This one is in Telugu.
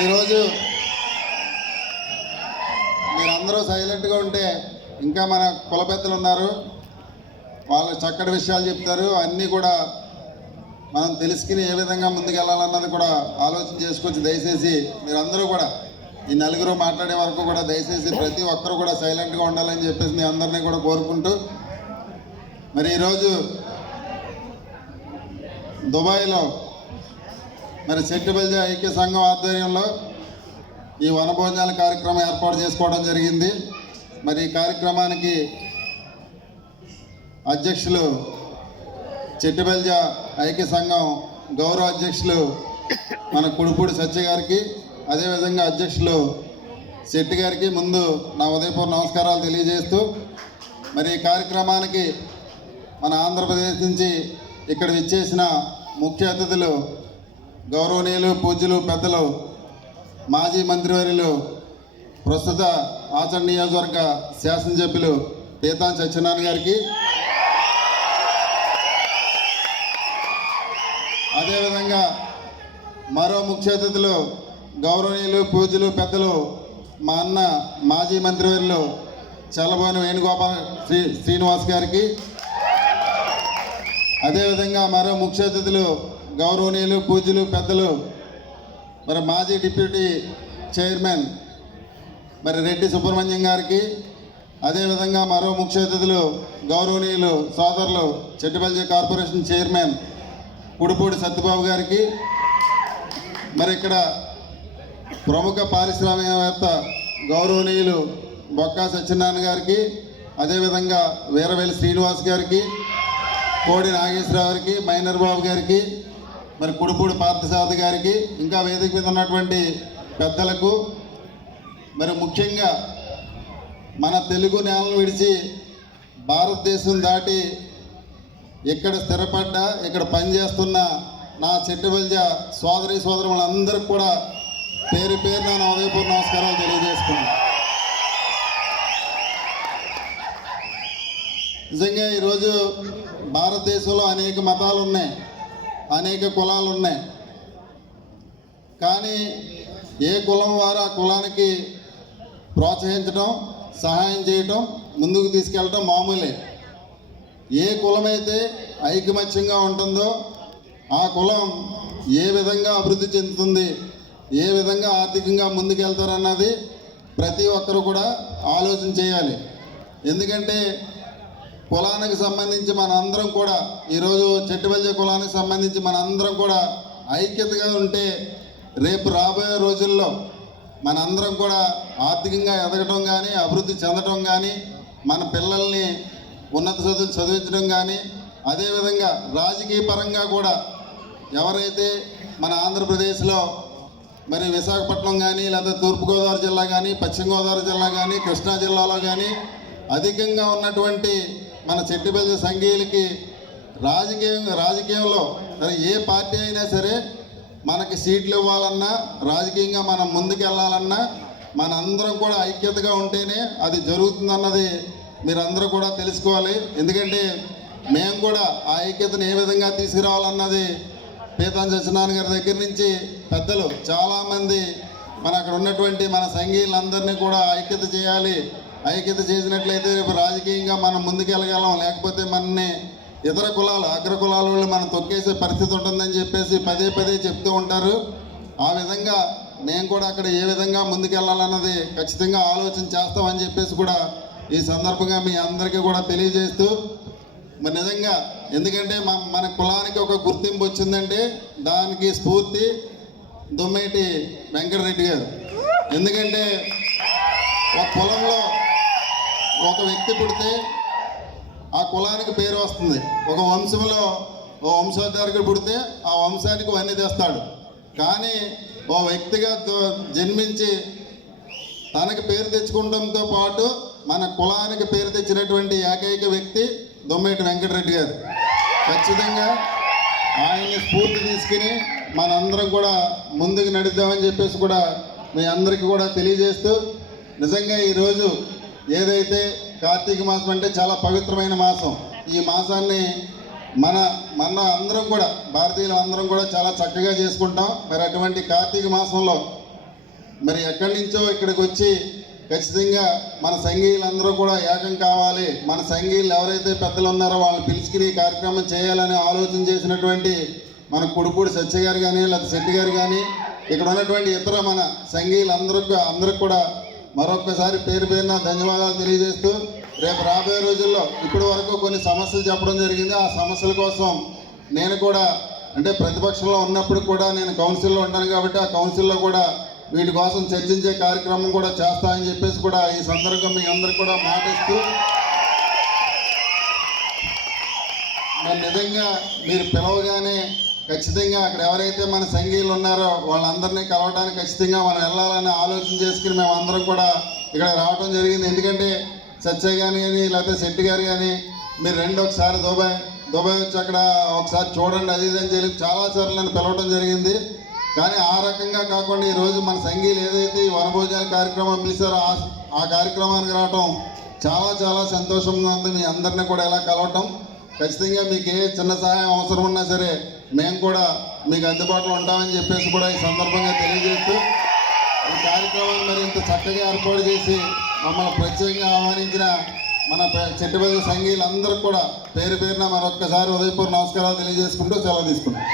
ఈరోజు మీరందరూ సైలెంట్గా ఉంటే ఇంకా మన కుల పెద్దలు ఉన్నారు, వాళ్ళు చక్కటి విషయాలు చెప్తారు. అన్నీ కూడా మనం తెలుసుకుని ఏ విధంగా ముందుకెళ్ళాలన్నది కూడా ఆలోచన చేసుకోవచ్చు. దయచేసి మీరందరూ కూడా ఈ నలుగురు మాట్లాడే వరకు కూడా దయచేసి ప్రతి ఒక్కరు కూడా సైలెంట్గా ఉండాలని చెప్పేసి మీ అందరినీ కూడా కోరుకుంటూ, మరి ఈరోజు దుబాయ్లో మరి చెట్టుబల్జ ఐక్య సంఘం ఆధ్వర్యంలో ఈ వనభోజనాల కార్యక్రమం ఏర్పాటు చేసుకోవడం జరిగింది. మరి ఈ కార్యక్రమానికి అధ్యక్షులు చెట్టుబల్జ ఐక్య సంఘం గౌరవ అధ్యక్షులు మన కుడుపూడి సత్య గారికి, అదేవిధంగా అధ్యక్షులు శెట్టి గారికి ముందు నా ఉదయపూర్వ నమస్కారాలు తెలియజేస్తూ, మరి ఈ కార్యక్రమానికి మన ఆంధ్రప్రదేశ్ నుంచి ఇక్కడ విచ్చేసిన ముఖ్య అతిథులు గౌరవనీయులు పూజ్యులు పెద్దలు మాజీ మంత్రివర్యులు ప్రస్తుత ఆచరణ నియోజకవర్గ శాసనసభ్యులు పీతాన్ సత్యనారాయణ గారికి, అదేవిధంగా మరో ముఖ్య అతిథులు గౌరవనీయులు పూజ్యులు పెద్దలు మా అన్న మాజీ మంత్రివర్యులు చల్లబోయిన వేణుగోపాల్ శ్రీనివాస్ గారికి, అదేవిధంగా మరో ముఖ్య అతిథులు గౌరవనీయులు పూజ్యులు పెద్దలు మరి మాజీ డిప్యూటీ చైర్మన్ మరి రెడ్డి సుబ్రహ్మణ్యం గారికి, అదేవిధంగా మరో ముఖ్య అతిథులు గౌరవనీయులు సోదరులు చెట్టుబల్జ కార్పొరేషన్ చైర్మన్ కుడుపూడి సత్యబాబు గారికి, మరి ఇక్కడ ప్రముఖ పారిశ్రామికవేత్త గౌరవనీయులు బొక్కా సత్యనారాయణ గారికి, అదేవిధంగా వీరవేలి శ్రీనివాస్ గారికి, కోడి నాగేశ్వరరావు గారికి, మైనర్ బాబు గారికి, మరి కుడుపూడి పార్థసారథి గారికి, ఇంకా వేదిక మీద ఉన్నటువంటి పెద్దలకు, మరి ముఖ్యంగా మన తెలుగు నేలను విడిచి భారతదేశం దాటి ఇక్కడ స్థిరపడ్డ ఇక్కడ పనిచేస్తున్న నా చెట్టుబల్జ సోదరి సోదరులందరికీ కూడా పేరు పేరున నా ఉదయపూర్వ నమస్కారాలు తెలియజేసుకున్నాను. నిజంగా ఈరోజు భారతదేశంలో అనేక మతాలు ఉన్నాయి, అనేక కులాలు ఉన్నాయి. కానీ ఏ కులం వారు ఆ కులానికి ప్రోత్సహించడం, సహాయం చేయటం, ముందుకు తీసుకెళ్ళటం మామూలే. ఏ కులమైతే ఐకమత్యంగా ఉంటుందో ఆ కులం ఏ విధంగా అభివృద్ధి చెందుతుంది, ఏ విధంగా ఆర్థికంగా ముందుకెళ్తారన్నది ప్రతి ఒక్కరు కూడా ఆలోచన చేయాలి. ఎందుకంటే కులానికి సంబంధించి మనందరం కూడా ఈరోజు చెట్టుబల్జ కులానికి సంబంధించి మనందరం కూడా ఐక్యతగా ఉంటే రేపు రాబోయే రోజుల్లో మనందరం కూడా ఆర్థికంగా ఎదగటం కానీ, అభివృద్ధి చెందటం కానీ, మన పిల్లల్ని ఉన్నత చదువులు చదివించడం కానీ, అదేవిధంగా రాజకీయ పరంగా కూడా ఎవరైతే మన ఆంధ్రప్రదేశ్లో మరి విశాఖపట్నం కానీ, లేదా తూర్పుగోదావరి జిల్లా కానీ, పశ్చిమ గోదావరి జిల్లా కానీ, కృష్ణా జిల్లాలో కానీ అధికంగా ఉన్నటువంటి మన చెట్టుబల్జ సంఘీయులకి రాజకీయంలో ఏ పార్టీ అయినా సరే మనకి సీట్లు ఇవ్వాలన్నా, రాజకీయంగా మనం ముందుకెళ్ళాలన్నా మనందరం కూడా ఐక్యతగా ఉంటేనే అది జరుగుతుందన్నది మీరందరూ కూడా తెలుసుకోవాలి. ఎందుకంటే మేము కూడా ఆ ఐక్యతను ఏ విధంగా తీసుకురావాలన్నది పీతాన్ సత్యనారాయణ గారి దగ్గర నుంచి పెద్దలు చాలామంది మన అక్కడ ఉన్నటువంటి మన సంఘీయులందరినీ కూడా ఐక్యత చేయాలి, ఐక్యత చేసినట్లయితే రేపు రాజకీయంగా మనం ముందుకెళ్ళగలం, లేకపోతే మనని ఇతర కులాలు అగ్ర కులాల వాళ్ళు మనం తొక్కేసే పరిస్థితి ఉంటుందని చెప్పేసి పదే పదే చెప్తూ ఉంటారు. ఆ విధంగా మేము కూడా అక్కడ ఏ విధంగా ముందుకెళ్ళాలన్నది ఖచ్చితంగా ఆలోచన చేస్తామని చెప్పేసి కూడా ఈ సందర్భంగా మీ అందరికీ కూడా తెలియజేస్తూ, మరి నిజంగా ఎందుకంటే మన కులానికి ఒక గుర్తింపు వచ్చిందంటే దానికి స్ఫూర్తి దొమ్మేటి వెంకటరెడ్డి గారు. ఎందుకంటే ఒక కులంలో ఒక వ్యక్తి పుడితే ఆ కులానికి పేరు వస్తుంది. ఒక వంశంలో ఓ వంశోద్ధారకుడు పుడితే ఆ వంశానికి వన్నీ తెస్తాడు. కానీ ఓ వ్యక్తిగా జన్మించి తనకి పేరు తెచ్చుకోవడంతో పాటు మన కులానికి పేరు తెచ్చినటువంటి ఏకైక వ్యక్తి దొమ్మేటి వెంకటరెడ్డి గారు. ఖచ్చితంగా ఆయన్ని స్ఫూర్తి తీసుకుని మనందరం కూడా ముందుకు నడుద్దామని చెప్పేసి కూడా మీ అందరికీ కూడా తెలియజేస్తూ, నిజంగా ఈరోజు ఏదైతే కార్తీక మాసం అంటే చాలా పవిత్రమైన మాసం, ఈ మాసాన్ని మన అందరం కూడా భారతీయులు అందరం కూడా చాలా చక్కగా చేసుకుంటాం. మరి అటువంటి కార్తీక మాసంలో మరి ఎక్కడి నుంచో ఇక్కడికి వచ్చి ఖచ్చితంగా మన సంఘీయులందరూ కూడా ఏకం కావాలి, మన సంఘీయులు ఎవరైతే పెద్దలు ఉన్నారో వాళ్ళని పిలుచుకుని ఈ కార్యక్రమం చేయాలని ఆలోచన చేసినటువంటి మన కుడుపూడి సత్య గారు కానీ లేదా శెట్టి గారు కానీ ఇక్కడ ఉన్నటువంటి ఇతర మన అందరికి కూడా మరొకసారి పేరు పేరున ధన్యవాదాలు తెలియజేస్తూ రేపు రాబోయే రోజుల్లో ఇప్పటి వరకు కొన్ని సమస్యలు చెప్పడం జరిగింది. ఆ సమస్యల కోసం నేను కూడా అంటే ప్రతిపక్షంలో ఉన్నప్పుడు కూడా నేను కౌన్సిల్లో ఉంటాను కాబట్టి ఆ కౌన్సిల్లో కూడా వీటి కోసం చర్చించే కార్యక్రమం కూడా చేస్తామని చెప్పేసి కూడా ఈ సందర్భంగా మీ అందరికి కూడా మాటిస్తూ నేను నిజంగా మీరు పిలవగానే ఖచ్చితంగా అక్కడ ఎవరైతే మన సంఘీయులు ఉన్నారో వాళ్ళందరినీ కలవడానికి ఖచ్చితంగా మనం వెళ్ళాలని ఆలోచన చేసుకుని మేము అందరం కూడా ఇక్కడ రావడం జరిగింది. ఎందుకంటే సత్య కానీ లేకపోతే శెట్టి గారు కానీ మీరు ఒకసారి దుబాయ్ వచ్చి అక్కడ ఒకసారి చూడండి అది ఇది అని చెప్పి చాలాసార్లు నన్ను పిలవడం జరిగింది. కానీ ఆ రకంగా కాకుండా ఈరోజు మన సంఘీయులు ఏదైతే ఈ వనభోజనాల కార్యక్రమం పిలిచారో ఆ కార్యక్రమానికి రావటం చాలా చాలా సంతోషంగా ఉంది. మీ అందరినీ కూడా ఎలా కలవటం ఖచ్చితంగా మీకు ఏ చిన్న సహాయం అవసరం ఉన్నా సరే మేము కూడా మీకు అందుబాటులో ఉంటామని చెప్పేసి కూడా ఈ సందర్భంగా తెలియజేస్తూ ఈ కార్యక్రమాన్ని మరి ఇంత చక్కగా ఏర్పాటు చేసి మమ్మల్ని ప్రత్యేకంగా ఆహ్వానించిన మన చెట్టుబడి సంఘీయులందరికీ కూడా పేరు పేరున మరొక్కసారి ఉదయపూర్ నమస్కారాలు తెలియజేసుకుంటూ సెలవు తీసుకున్నాం.